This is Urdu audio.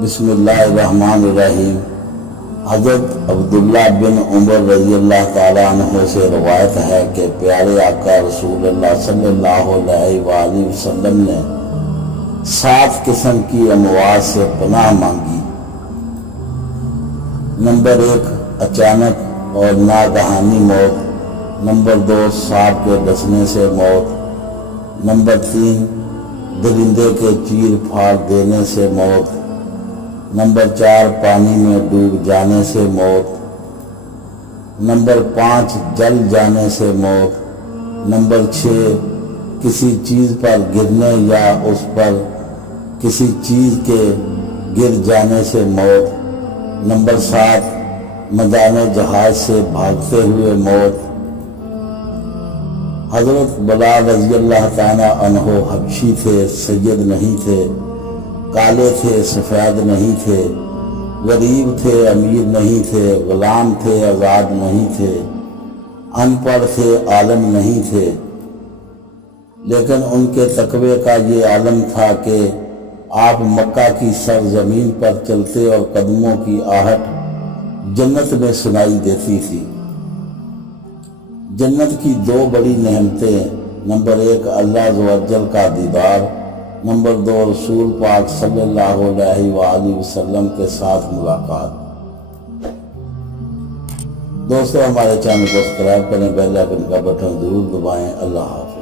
بسم اللہ الرحمن الرحیم۔ حضرت عبداللہ بن عمر رضی اللہ تعالیٰ عنہ سے روایت ہے کہ پیارے آقا رسول اللہ صلی اللہ علیہ وآلہ وسلم نے 7 قسم کی اموات سے پناہ مانگی۔ نمبر 1 اچانک اور ناگہانی موت۔ نمبر 2 سانپ کے ڈسنے سے موت۔ نمبر 3 درندے کے چیر پھاڑ دینے سے موت۔ نمبر 4 پانی میں ڈوب جانے سے موت۔ نمبر 5 جل جانے سے موت۔ نمبر 6 کسی چیز پر گرنے یا اس پر کسی چیز کے گر جانے سے موت۔ نمبر 7 میدان جہاد سے بھاگتے ہوئے موت۔ حضرت بلال رضی اللہ تعالیٰ عنہ حبشی تھے، سید نہیں تھے، کالے تھے، سفید نہیں تھے، غریب تھے، امیر نہیں تھے، غلام تھے، آزاد نہیں تھے، ان پڑھ تھے، عالم نہیں تھے، لیکن ان کے تقوی کا یہ عالم تھا کہ آپ مکہ کی سرزمین پر چلتے اور قدموں کی آہٹ جنت میں سنائی دیتی تھی۔ جنت کی 2 بڑی نعمتیں، نمبر 1 اللہ عز و جل کا دیدار، نمبر 2 رسول پاک صلی اللہ علیہ وآلہ وسلم کے ساتھ ملاقات۔ دوستو ہمارے چینل کو سبسکرائب کریں، بیل آئیکن کا بٹن ضرور دبائیں۔ اللہ حافظ۔